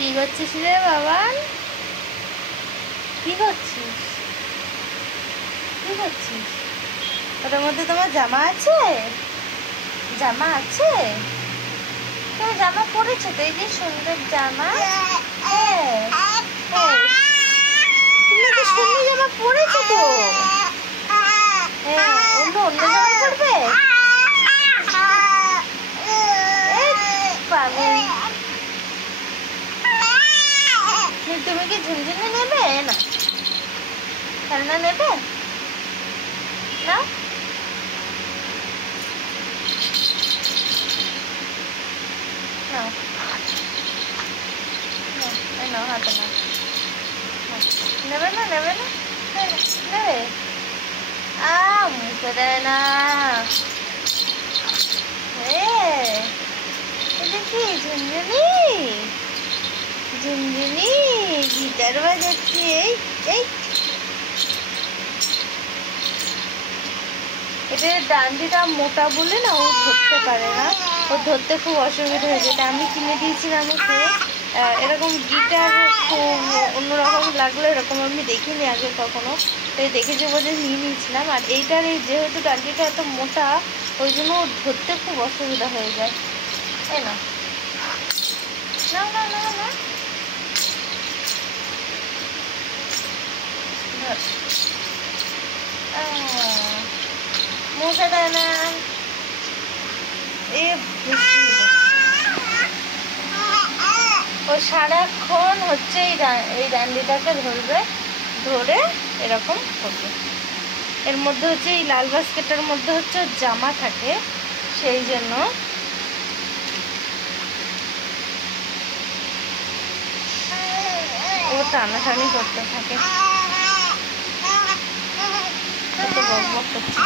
কি করছিস রে বাবান? কি করছিস? কি করছিস? ওটার মধ্যে তোমার জামা আছে? জামা আছে? তুমি জামা পরেছো তো, এই যে সুন্দর জামা। তুমি তো সুন্দর জামা পরেছো তো। অন্য অন্য জামা পরবে? তুমি কি ঝুনঝুনি নেবে? না খেলনা নেবে না? নাও হাতে নাও। নেবে না? নেবে না? নেবে? মুখে দেয় না। এটা কি ঝুনঝুনি? ঝুনঝুনি গিটার বাজাচ্ছি। এই এই এটা ডান্ডিটা মোটা বলে না, ও ধরতে পারে না। ও ধরতে খুব অসুবিধা হয়েছে। এটা আমি কিনে দিয়েছিলাম ওকে। এরকম গিটার খুব অন্যরকম লাগলো, এরকম আমি দেখিনি আগে কখনো। তাই দেখেছি বলে নিয়ে নিয়েছিলাম। আর এইটার এই যেহেতু ডান্ডিটা এত মোটা, ওই জন্য ধরতে খুব অসুবিধা হয়ে যায়। তাই না? না না না না, মুখে দেয় না। ও সারাক্ষণ হচ্ছে এই ডান্ডিটাকে ধরবে, ধরে এরকম করবে। এর মধ্যে হচ্ছে এই লাল বাস্কেটের মধ্যে হচ্ছে জামা থাকে, সেই জন্য ও টানাটানি করতে থাকে। বকবক করছে।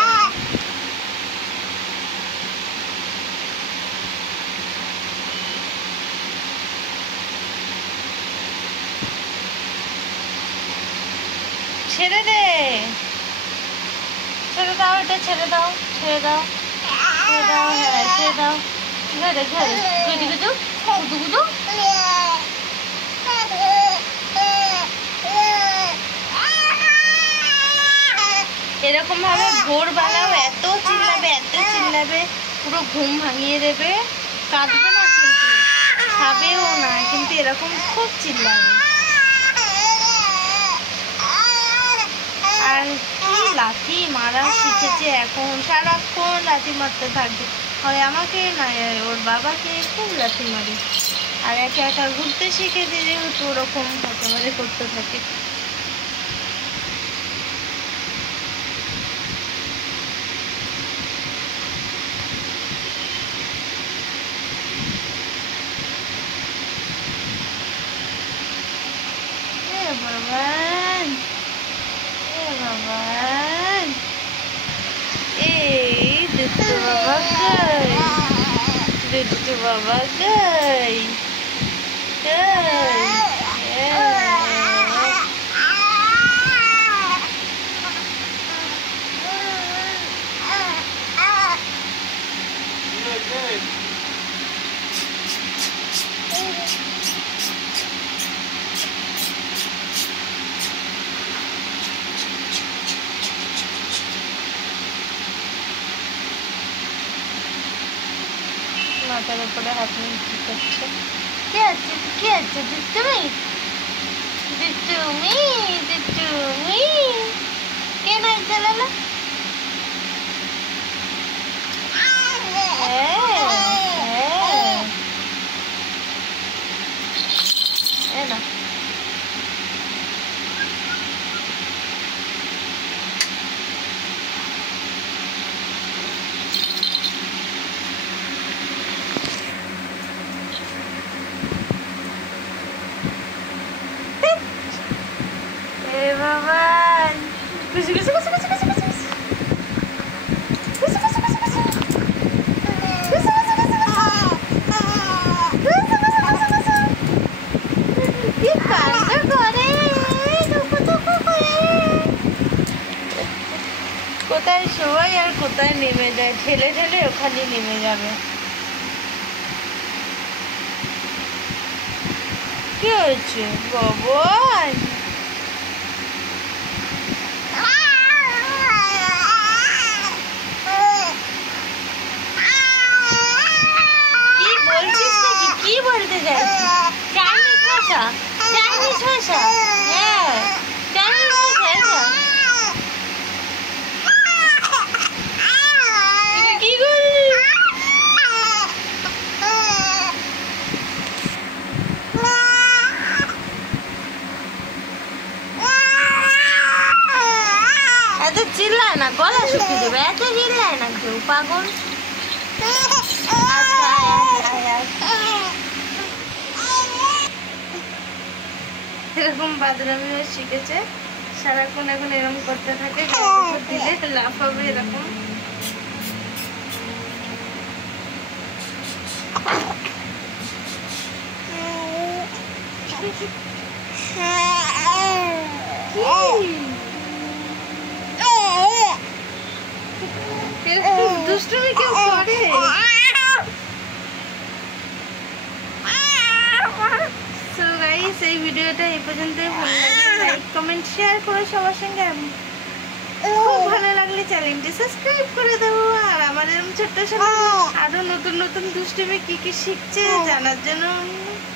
ছেড়ে দে, ছেড়ে দাও, এটা ছেড়ে দাও, ছেড়ে দাও, ছেড়ে দাও। হ্যাঁ ছেড়ে দাও। ঘরে ঘরে গুদু গুদু গুদু গুদু। এরকম ভাবে ভোরবেলাও এত চিল্লাবে, এত চিল্লাবে, পুরো ঘুম ভাঙিয়ে দেবে। কাঁদবে না কিন্তু, খাবেও না, কিন্তু এরকম খুব চিল্লাবে। আর কি লাথি মারা শিখেছে এখন, সারাক্ষণ লাথি মারতে থাকবে। হয় আমাকে না ওর বাবাকে খুব লাথি মারে। আর একা একা ঘুরতে শিখেছে যেহেতু, ওরকম একেবারে করতে থাকে। ভগবান, ভগবান, এই দুষ্টু বাবা কই? দুষ্টু বাবা কই? মাথার উপরে হাত নিয়ে কি করছে? কে আছে? কে আছে? দুষ্টুমি, দুষ্টুমি, দুষ্টুমি। কে নাই চালালো? না ভগবান, খুশি খুশি খুশি খুশি খুশি খুশি কোথায় শোয় আর কোথায় নেমে যায়, ঠেলে ঠেলে ওখানে নেমে যাবে। কি হয়েছে বাবা? কি বলছিস নাকি? কি বলতে চাইছিস? চাইনিজ ভাষা? চাইনিজ ভাষা? হ্যাঁ চাইনিজ ভাষা এটা। কি করলি? এত চিল্লায় না, গলা শুকিয়ে দেবে। এত চিল্লায় না কেউ, পাগল। আচ্ছা এরকম বাদরামিও শিখেছে, সারাক্ষণ এখন এরকম করতে থাকে, দিলে লাফাবে এরকম। দুষ্টুমি কেউ করে? সো গাইস এই ভিডিওটা এই পর্যন্তই। ভালো লাগলে লাইক কমেন্ট শেয়ার করো সবার সঙ্গে। খুব ভালো লাগলে চ্যানেলটি সাবস্ক্রাইব করে দেবো। আর আমাদের ছোট্ট ছোট আরো নতুন নতুন দুষ্টুমি কি কি শিখছে জানার জন্য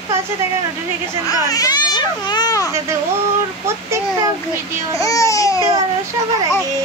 পাশে থাকা নোটিফিকেশনটা অন করে দেবে, যাতে ওর প্রত্যেকটা ভিডিও দেখতে পারো সবার আগে।